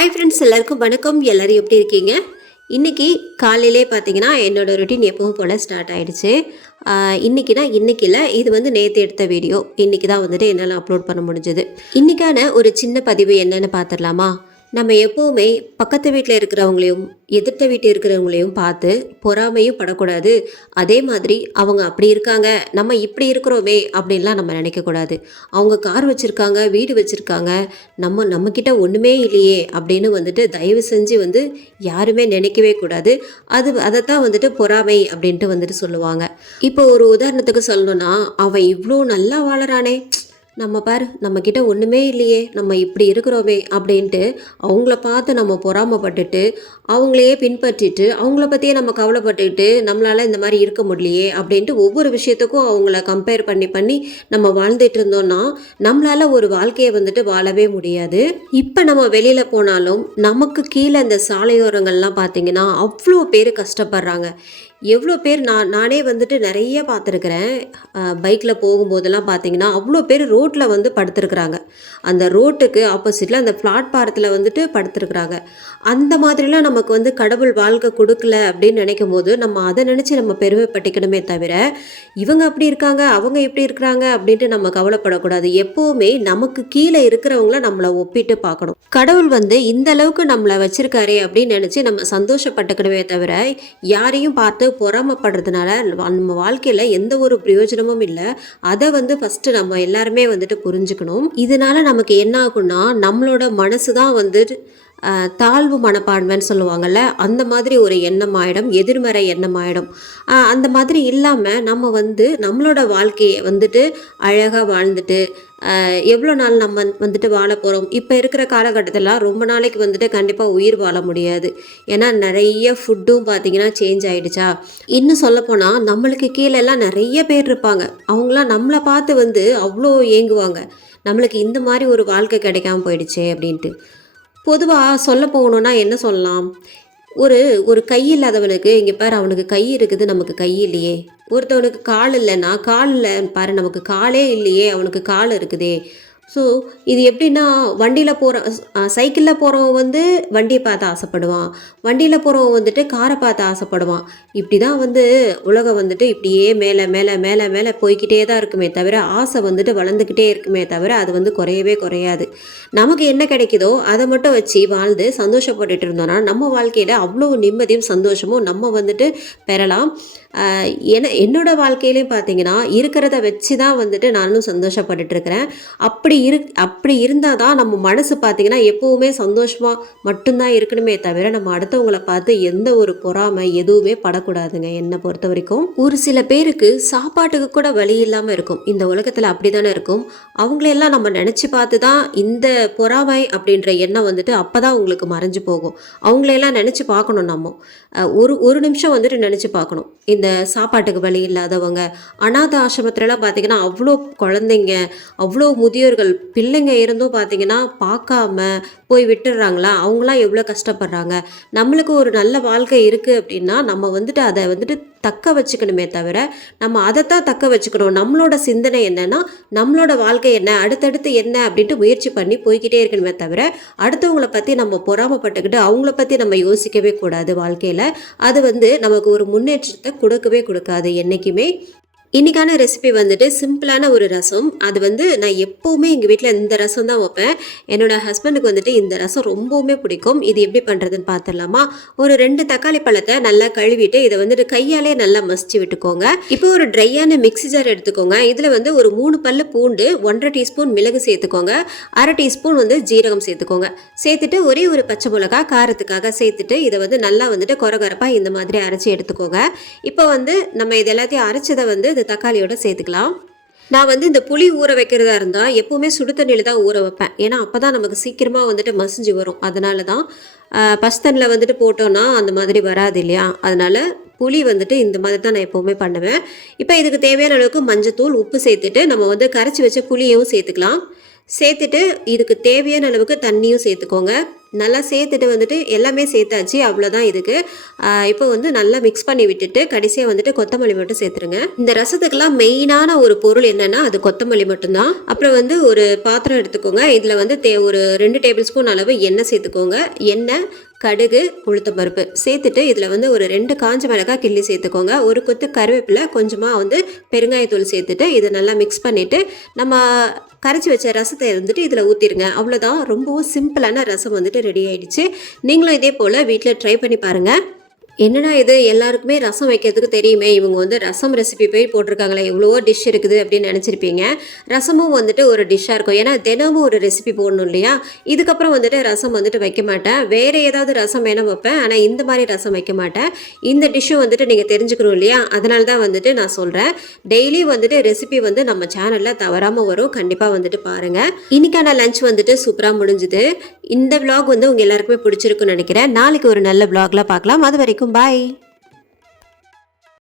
Hi friends எல்லாருக்கும் வணக்கம். எல்லோரும் எப்படி இருக்கீங்க? இன்றைக்கி காலையிலே பார்த்தீங்கன்னா என்னோடய ரொட்டீன் எப்பவும் போல் ஸ்டார்ட் ஆகிடுச்சு இன்றைக்கினா இன்றைக்கி இல்லை இது வந்து நேற்று எடுத்த வீடியோ இன்றைக்கி தான் வந்துட்டு என்னால் அப்லோட் பண்ண முடிஞ்சது. இன்றைக்கான ஒரு சின்ன பதிவு என்னென்னு பார்த்துடலாமா? நம்ம எப்போவுமே பக்கத்து வீட்டில் இருக்கிறவங்களையும் எதிர்த்த வீட்டில் இருக்கிறவங்களையும் பார்த்து பொறாமையும் படக்கூடாது. அதே மாதிரி அவங்க அப்படி இருக்காங்க நம்ம இப்படி இருக்கிறோமே அப்படின்லாம் நம்ம நினைக்கக்கூடாது. அவங்க கார் வச்சுருக்காங்க வீடு வச்சுருக்காங்க நம்ம நம்மக்கிட்ட ஒன்றுமே இல்லையே அப்படின்னு வந்துட்டு தயவு செஞ்சு வந்து யாருமே நினைக்கவே கூடாது. அது அதைத்தான் வந்துட்டு பொறாமை அப்படின்ட்டு வந்துட்டு சொல்லுவாங்க. இப்போ ஒரு உதாரணத்துக்கு சொல்லணும்னா அவன் இவ்வளோ நல்லா வாழறானே நம்ம பார் நம்மக்கிட்ட ஒன்றுமே இல்லையே நம்ம இப்படி இருக்கிறோமே அப்படின்ட்டு அவங்கள பார்த்து நம்ம பொறாமப்பட்டுட்டு அவங்களையே பின்பற்றிட்டு அவங்கள பற்றியே நம்ம கவலைப்பட்டுக்கிட்டு நம்மளால் இந்த மாதிரி இருக்க முடியலையே அப்படின்ட்டு ஒவ்வொரு விஷயத்துக்கும் அவங்கள கம்பேர் பண்ணி பண்ணி நம்ம வாழ்ந்துட்டு இருந்தோம்னா நம்மளால் ஒரு வாழ்க்கையை வந்துட்டு வாழவே முடியாது. இப்போ நம்ம வெளியில் போனாலும் நமக்கு கீழே இந்த சாலையோரங்கள்லாம் பார்த்தீங்கன்னா அவ்வளோ பேர் கஷ்டப்படுறாங்க. எவ்வளோ பேர் நான் நானே வந்துட்டு நிறைய பார்த்துருக்குறேன். பைக்கில் போகும்போதெல்லாம் பார்த்தீங்கன்னா அவ்வளோ பேர் ரோட்டில் வந்து படுத்துருக்குறாங்க. அந்த ரோட்டுக்கு ஆப்போசிட்டில் அந்த பிளாட்பாரத்தில் வந்துட்டு படுத்துருக்குறாங்க. அந்த மாதிரிலாம் நமக்கு வந்து கடவுள் வாழ்க்கை கொடுக்கல அப்படின்னு நினைக்கும் போது நம்ம அதை நினச்சி நம்ம பெருமைப்பட்டுக்கணுமே தவிர இவங்க அப்படி இருக்காங்க அவங்க இப்படி இருக்கிறாங்க அப்படின்ட்டு நம்ம கவலைப்படக்கூடாது. எப்போவுமே நமக்கு கீழே இருக்கிறவங்கள நம்மளை ஒப்பிட்டு பார்க்கணும். கடவுள் வந்து இந்த அளவுக்கு நம்மளை வச்சிருக்காரே அப்படின்னு நினச்சி நம்ம சந்தோஷப்பட்டுக்கணுமே தவிர யாரையும் பார்த்து பொறாமப்படுறதுனால நம்ம வாழ்க்கையில் எந்த ஒரு பிரயோஜனமும் இல்லை. அதை வந்து ஃபஸ்ட்டு நம்ம எல்லாருமே வந்துட்டு புரிஞ்சுக்கணும். இதனால் நமக்கு என்ன ஆகும்னா நம்மளோட மனசு தான் வந்து தாழ்வு மனப்பான்மைன்னு சொல்லுவாங்கள்ல அந்த மாதிரி ஒரு எண்ணம் ஆகிடும் எதிர்மறை எண்ணம் ஆகிடும் அந்த மாதிரி இல்லாமல் நம்ம வந்து நம்மளோட வாழ்க்கையை வந்துட்டு அழகாக வாழ்ந்துட்டு எவ்வளோ நாள் நம்ம வந்துட்டு வாழ போகிறோம் இப்போ இருக்கிற காலகட்டத்திலாம் ரொம்ப நாளைக்கு வந்துட்டு கண்டிப்பாக உயிர் வாழ முடியாது. ஏன்னா நிறைய ஃபுட்டும் பார்த்தீங்கன்னா சேஞ்ச் ஆகிடுச்சா இன்னும் சொல்லப்போனால் நம்மளுக்கு கீழெல்லாம் நிறைய பேர் இருப்பாங்க. அவங்களாம் நம்மளை பார்த்து வந்து அவ்வளோ ஏங்குவாங்க. நம்மளுக்கு இந்த மாதிரி ஒரு வாழ்க்கை கிடைக்காம போயிடுச்சே அப்படின்ட்டு. பொதுவாக சொல்ல போகணுன்னா என்ன சொல்லலாம்? ஒரு ஒரு கை இல்லாதவனுக்கு இங்கே பாரு அவனுக்கு கை இருக்குது நமக்கு கை இல்லையே. ஒருத்தவனுக்கு கால் இல்லைன்னா கால் இல்லை பாரு நமக்கு காலே இல்லையே அவனுக்கு கால் இருக்குதே. ஸோ இது எப்படின்னா வண்டியில் போகிற சைக்கிளில் போகிறவன் வந்து வண்டியை பார்த்து ஆசைப்படுவான். வண்டியில் போகிறவன் வந்துட்டு காரை பார்த்து ஆசைப்படுவான். இப்படி தான் வந்து உலகம் வந்துட்டு இப்படியே மேலே மேலே மேலே மேலே போய்கிட்டே தான் இருக்குமே தவிர ஆசை வந்துட்டு வளர்ந்துக்கிட்டே இருக்குமே தவிர அது வந்து குறையவே குறையாது. நமக்கு என்ன கிடைக்குதோ அதை மட்டும் வச்சு வாழ்ந்து சந்தோஷப்பட்டுட்டு இருந்தோம்னா நம்ம வாழ்க்கையில் அவ்வளோ நிம்மதியும் சந்தோஷமும் நம்ம வந்துட்டு பெறலாம். என என்னோடய வாழ்க்கையிலையும் பார்த்தீங்கன்னா இருக்கிறத வச்சு தான் வந்துட்டு நானும் சந்தோஷப்பட்டுட்டு இருக்கிறேன். அப்படி இரு அப்படி இருந்தால் தான் நம்ம மனசு பார்த்தீங்கன்னா எப்போவுமே சந்தோஷமாக மட்டும்தான் இருக்கணுமே தவிர நம்ம அடுத்தவங்களை பார்த்து எந்த ஒரு பொறாமை எதுவுமே படக்கூடாதுங்க என்னை பொறுத்த வரைக்கும். ஒரு சில பேருக்கு சாப்பாட்டுக்கு கூட வழி இல்லாமல் இருக்கும். இந்த உலகத்தில் அப்படி தானே இருக்கும். அவங்களையெல்லாம் நம்ம நினச்சி பார்த்து தான் இந்த பொறாமை அப்படின்ற எண்ணம் வந்துட்டு அப்போ தான் உங்களுக்கு மறைஞ்சு போகும். அவங்களையெல்லாம் நினச்சி பார்க்கணும் நம்ம. ஒரு ஒரு நிமிஷம் வந்துட்டு நினச்சி பார்க்கணும். இந்த சாப்பாட்டுக்கு வழி இல்லாதவங்க அனாத ஆசிரமத்துலலாம் பார்த்தீங்கன்னா அவ்வளோ குழந்தைங்க அவ்வளோ முதியோர்கள் பிள்ளைங்க இருந்தும் பார்த்தீங்கன்னா பார்க்காம போய் விட்டுடுறாங்களா அவங்களாம் எவ்வளோ கஷ்டப்படுறாங்க? நம்மளுக்கு ஒரு நல்ல வாழ்க்கை இருக்குது அப்படின்னா நம்ம வந்துட்டு அதை வந்துட்டு தக்க வச்சுக்கணுமே தவிர நம்ம அதைத்தான் தக்க வச்சுக்கணும். நம்மளோட சிந்தனை என்னென்னா நம்மளோட வாழ்க்கை என்ன? அடுத்தடுத்து என்ன? அப்படின்ட்டு முயற்சி பண்ணி போய்க்கிட்டே இருக்கணுமே தவிர அடுத்தவங்கள பற்றி நம்ம பொறாமப்பட்டுக்கிட்டு அவங்கள பற்றி நம்ம யோசிக்கவே கூடாது வாழ்க்கையில். அது வந்து நமக்கு ஒரு முன்னேற்றத்தை கொடுக்கவே கொடுக்காது. என்றைக்குமே இன்றைக்கான ரெசிபி வந்துட்டு சிம்பிளான ஒரு ரசம். அது வந்து நான் எப்போவுமே எங்கள் வீட்டில் இந்த ரசம் தான் வைப்பேன். என்னோட ஹஸ்பண்டுக்கு வந்துட்டு இந்த ரசம் ரொம்பவுமே பிடிக்கும். இது எப்படி பண்ணுறதுன்னு பார்த்துடலாமா ஒரு ரெண்டு தக்காளி பழத்தை நல்லா கழுவிட்டு இதை வந்துட்டு கையாலே நல்லா மசிச்சு விட்டுக்கோங்க. இப்போ ஒரு ட்ரையான மிக்சி ஜார் எடுத்துக்கோங்க. இதில் வந்து ஒரு மூணு பல்லு பூண்டு ஒன்றரை டீஸ்பூன் மிளகு சேர்த்துக்கோங்க. அரை டீஸ்பூன் வந்து ஜீரகம் சேர்த்துக்கோங்க. சேர்த்துட்டு ஒரே ஒரு பச்சை மிளகா காரத்துக்காக சேர்த்துட்டு இதை வந்து நல்லா வந்துட்டு கொரகரப்பாக இந்த மாதிரி அரைச்சி எடுத்துக்கோங்க. இப்போ வந்து நம்ம இது எல்லாத்தையும் அரைச்சதை வந்து இந்த தக்காளியோட சேர்த்துக்கலாம். நான் வந்து இந்த புளி ஊற வைக்கிறதா இருந்தால் எப்போவுமே சுடு தண்ணியில் தான் ஊற வைப்பேன். ஏன்னா அப்போ தான் நமக்கு சீக்கிரமாக வந்துட்டு மசிஞ்சு வரும். அதனால தான் பஸ்தனில் வந்துட்டு போட்டோன்னா அந்த மாதிரி வராது இல்லையா? அதனால் புளி வந்துட்டு இந்த மாதிரி தான் நான் எப்போவுமே பண்ணுவேன். இப்போ இதுக்கு தேவையான அளவுக்கு மஞ்சத்தூள் உப்பு சேர்த்துட்டு நம்ம வந்து கரைச்சி வச்ச புளியையும் சேர்த்துக்கலாம். சேர்த்துட்டு இதுக்கு தேவையான அளவுக்கு தண்ணியும் சேர்த்துக்கோங்க. நல்லா சேர்த்துட்டு வந்துட்டு எல்லாமே சேர்த்தாச்சு. அவ்வளோதான் இதுக்கு. இப்போ வந்து நல்லா மிக்ஸ் பண்ணி விட்டுட்டு கடைசியாக வந்துட்டு கொத்தமல்லி மட்டும் சேர்த்துருங்க. இந்த ரசத்துக்கெல்லாம் மெயினான ஒரு பொருள் என்னென்னா அது கொத்தமல்லி மட்டும்தான். அப்புறம் வந்து ஒரு பாத்திரம் எடுத்துக்கோங்க. இதில் வந்து தே ஒரு ரெண்டு டேபிள் ஸ்பூன் அளவு எண்ணெய் சேர்த்துக்கோங்க. எண்ணெய் கடுகு உளுத்தம்பருப்பு சேர்த்துட்டு இதில் வந்து ஒரு ரெண்டு காஞ்ச மிளகாய் கிள்ளி சேர்த்துக்கோங்க. ஒரு கொத்து கருவேப்பிலை கொஞ்சமாக வந்து பெருங்காயத்தூள் சேர்த்துட்டு இதை நல்லா மிக்ஸ் பண்ணிவிட்டு நம்ம கரைச்சி வச்ச ரசத்தை வந்துட்டு இதில் ஊற்றிடுங்க அவ்வளோதான் ரொம்பவும் சிம்பிளான ரசம் வந்துட்டு ரெடி ஆகிடுச்சு நீங்களும் இதே போல் வீட்டில் ட்ரை பண்ணி பாருங்கள் என்னடா இது? எல்லாருக்குமே ரசம் வைக்கிறதுக்கு தெரியுமே. இவங்க வந்து ரசம் ரெசிபி போய் போட்டிருக்காங்களே. எவ்வளவோ டிஷ் இருக்குது அப்படின்னு நினச்சிருப்பீங்க. ரசமும் வந்துட்டு ஒரு டிஷ்ஷாக இருக்கும். ஏன்னா தினமும் ஒரு ரெசிபி போடணும் இல்லையா? இதுக்கப்புறம் வந்துட்டு ரசம் வந்துட்டு வைக்க மாட்டேன். வேறு ஏதாவது ரசம் வேணும் வைப்பேன். ஆனால் இந்த மாதிரி ரசம் வைக்க மாட்டேன். இந்த டிஷ்ஷும் வந்துட்டு நீங்கள் தெரிஞ்சுக்கணும் இல்லையா? அதனால தான் வந்துட்டு நான் சொல்கிறேன் டெய்லி வந்துட்டு ரெசிபி வந்து நம்ம சேனலில் தவறாமல் வரும். கண்டிப்பாக வந்துட்டு பாருங்கள் இன்னைக்கான லஞ்ச் வந்துட்டு சூப்பராக முடிஞ்சுது. இந்த விளாக் வந்து உங்கள் எல்லாருக்குமே பிடிச்சிருக்குன்னு நினைக்கிறேன். நாளைக்கு ஒரு நல்ல விளாக்லாம் பார்க்கலாம். அது வரைக்கும் பாய்